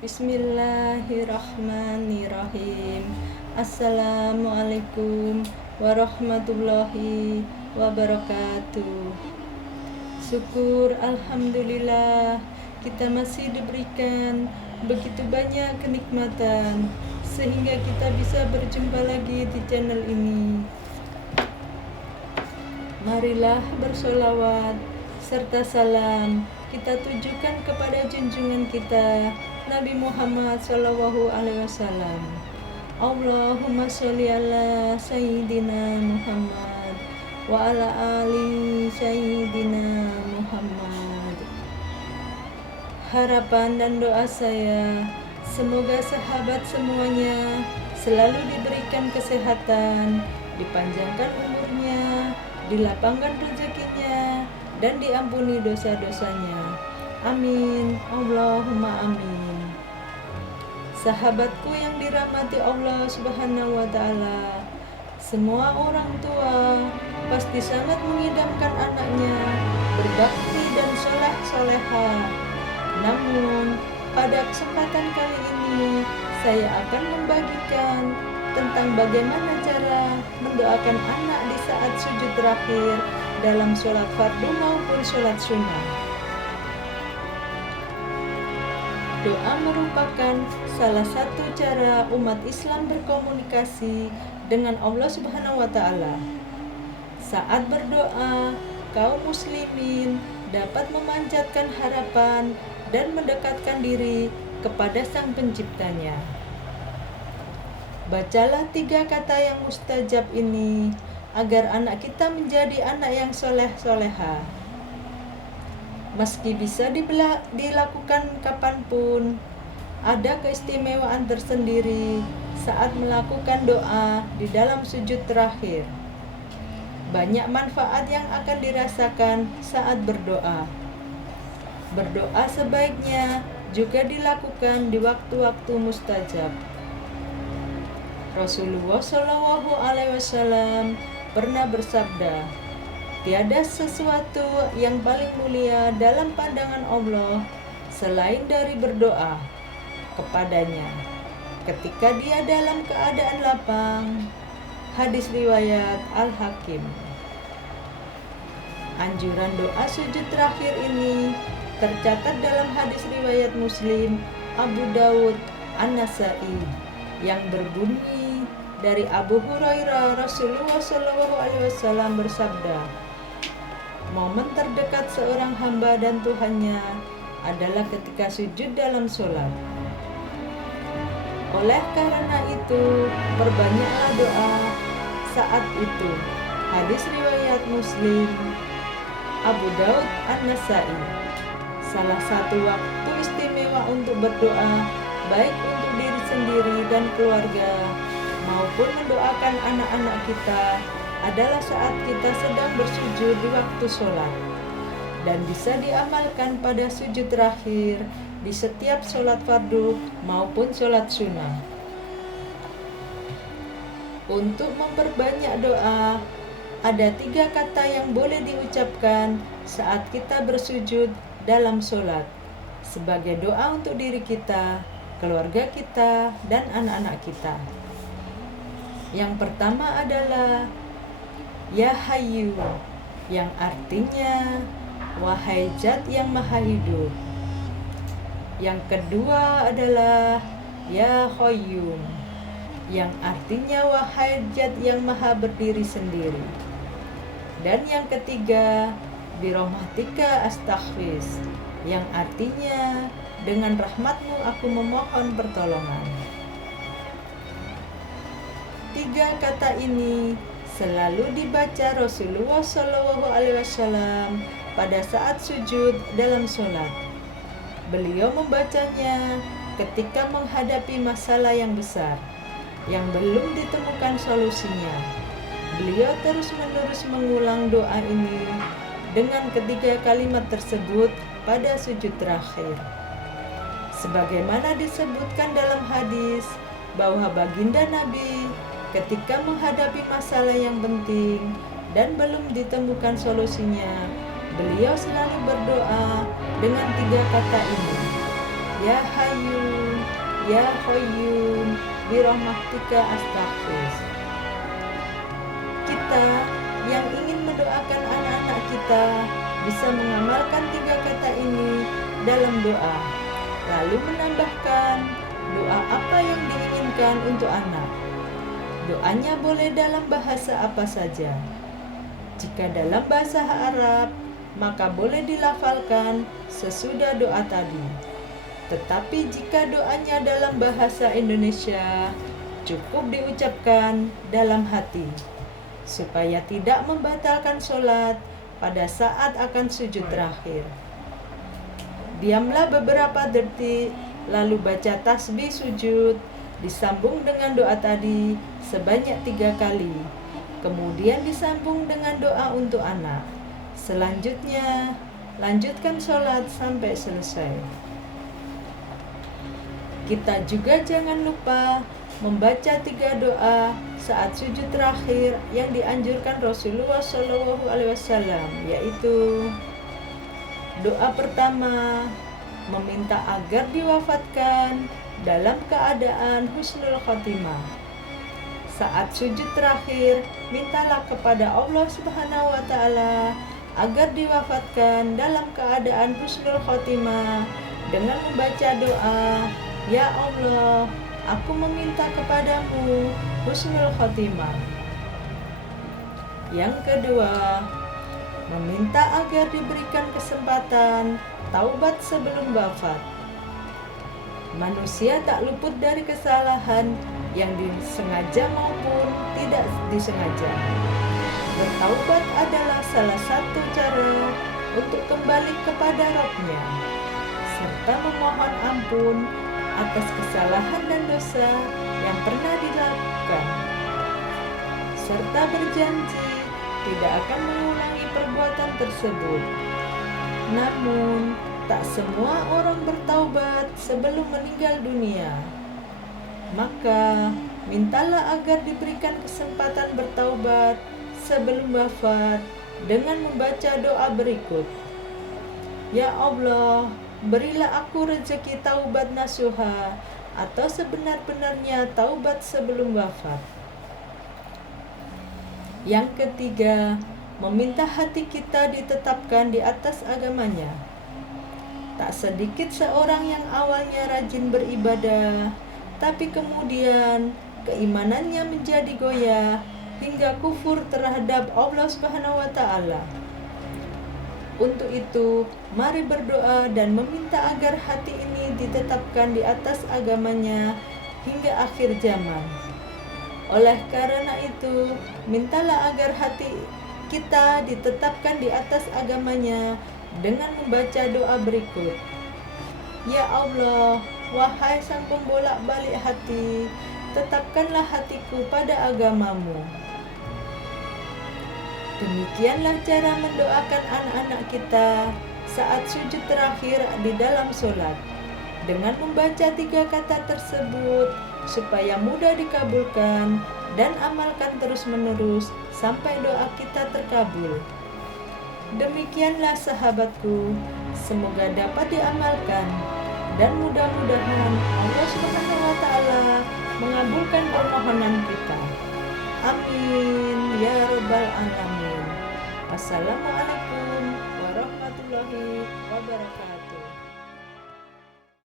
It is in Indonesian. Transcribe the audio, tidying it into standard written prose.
Bismillahirrahmanirrahim. Assalamualaikum warahmatullahi wabarakatuh. Syukur Alhamdulillah, kita masih diberikan begitu banyak kenikmatan sehingga kita bisa berjumpa lagi di channel ini. Marilah bersolawat serta salam kita tujukan kepada junjungan kita Nabi Muhammad SAW. Allahumma sholli ala Sayyidina Muhammad wa ala ali Sayyidina Muhammad. Harapan dan doa saya, semoga sahabat semuanya selalu diberikan kesehatan, dipanjangkan umurnya, dilapangkan rezekinya, dan diampuni dosa-dosanya. Amin. Allahumma amin. Sahabatku yang dirahmati Allah Subhanahu wa Ta'ala, semua orang tua pasti sangat mengidamkan anaknya berbakti dan soleh-soleha. Namun, pada kesempatan kali ini saya akan membagikan tentang bagaimana cara mendoakan anak di saat sujud terakhir dalam sholat fardu maupun sholat sunnah. Doa merupakan salah satu cara umat Islam berkomunikasi dengan Allah Subhanahu wa Ta'ala. Saat berdoa, kaum muslimin dapat memanjatkan harapan dan mendekatkan diri kepada Sang Penciptanya. Bacalah 3 kata yang mustajab ini agar anak kita menjadi anak yang soleh-soleha. Meski bisa dilakukan kapanpun, ada keistimewaan tersendiri saat melakukan doa di dalam sujud terakhir. Banyak manfaat yang akan dirasakan saat berdoa. Berdoa sebaiknya juga dilakukan di waktu-waktu mustajab. Rasulullah SAW pernah bersabda, tiada sesuatu yang paling mulia dalam pandangan Allah selain dari berdoa kepadanya ketika dia dalam keadaan lapang. Hadis riwayat Al-Hakim. Anjuran doa sujud terakhir ini tercatat dalam hadis riwayat Muslim, Abu Daud, An-Nasai yang berbunyi dari Abu Hurairah, Rasulullah SAW bersabda, momen terdekat seorang hamba dan Tuhannya adalah ketika sujud dalam sholat. Oleh karena itu, perbanyaklah doa saat itu. Hadis riwayat Muslim, Abu Daud, An-Nasai. Salah satu waktu istimewa untuk berdoa, baik untuk diri sendiri dan keluarga, maupun mendoakan anak-anak kita, adalah saat kita sedang bersujud di waktu sholat, dan bisa diamalkan pada sujud terakhir di setiap sholat fardu maupun sholat sunnah. Untuk memperbanyak doa, ada 3 kata yang boleh diucapkan saat kita bersujud dalam sholat, sebagai doa untuk diri kita, keluarga kita, dan anak-anak kita. Yang pertama adalah Ya Hayyu, yang artinya wahai Zat yang Maha Hidup. Yang kedua adalah Ya Qayyum, yang artinya wahai Zat yang Maha Berdiri Sendiri. Dan yang ketiga, Birahmatika astaghfis, yang artinya dengan rahmatmu aku memohon pertolongan. 3 kata ini selalu dibaca Rasulullah SAW pada saat sujud dalam sholat. Beliau membacanya ketika menghadapi masalah yang besar yang belum ditemukan solusinya. Beliau terus-menerus mengulang doa ini dengan 3 kalimat tersebut pada sujud terakhir. Sebagaimana disebutkan dalam hadis bahwa baginda Nabi ketika menghadapi masalah yang penting dan belum ditemukan solusinya, beliau selalu berdoa dengan 3 kata ini, Ya Hayyu, ya Qayyum birahmatika astaghfir. Kita yang ingin mendoakan anak-anak kita bisa mengamalkan 3 kata ini dalam doa, lalu menambahkan doa apa yang diinginkan untuk anak. Doanya boleh dalam bahasa apa saja. Jika dalam bahasa Arab, maka boleh dilafalkan sesudah doa tadi. Tetapi jika doanya dalam bahasa Indonesia, cukup diucapkan dalam hati, supaya tidak membatalkan sholat pada saat akan sujud terakhir. Diamlah beberapa detik, lalu baca tasbih sujud, disambung dengan doa tadi sebanyak 3 kali. Kemudian disambung dengan doa untuk anak. Selanjutnya, lanjutkan sholat sampai selesai. Kita juga jangan lupa membaca 3 doa saat sujud terakhir yang dianjurkan Rasulullah SAW, yaitu doa pertama, meminta agar diwafatkan dalam keadaan husnul khotimah. Saat sujud terakhir, mintalah kepada Allah Subhanahu wa Ta'ala agar diwafatkan dalam keadaan husnul khotimah dengan membaca doa, ya Allah, aku meminta kepadamu husnul khotimah. Yang kedua, meminta agar diberikan kesempatan taubat sebelum wafat. Manusia tak luput dari kesalahan yang disengaja maupun tidak disengaja. Bertaubat adalah salah satu cara untuk kembali kepada Rabb-Nya, serta memohon ampun atas kesalahan dan dosa yang pernah dilakukan, serta berjanji tidak akan mengulangi perbuatan tersebut. Namun, tak semua orang bertaubat sebelum meninggal dunia. Maka, mintalah agar diberikan kesempatan bertaubat sebelum wafat dengan membaca doa berikut. Ya Allah, berilah aku rezeki taubat nasuha atau sebenar-benarnya taubat sebelum wafat. Yang ketiga, meminta hati kita ditetapkan di atas agamanya. Tak sedikit seorang yang awalnya rajin beribadah, tapi kemudian keimanannya menjadi goyah hingga kufur terhadap Allah Subhanahu wa Ta'ala. Untuk itu, mari berdoa dan meminta agar hati ini ditetapkan di atas agamanya hingga akhir zaman. Oleh karena itu, mintalah agar hati kita ditetapkan di atas agamanya dengan membaca doa berikut. Ya Allah, wahai sang pembolak-balik hati, tetapkanlah hatiku pada agamamu. Demikianlah cara mendoakan anak-anak kita saat sujud terakhir di dalam sholat, dengan membaca 3 kata tersebut supaya mudah dikabulkan dan amalkan terus-menerus sampai doa kita terkabul. Demikianlah sahabatku, semoga dapat diamalkan dan mudah-mudahan Allah Subhanahu wa Ta'ala mengabulkan permohonan kita. Amin ya rabbal alamin. Wassalamualaikum warahmatullahi wabarakatuh.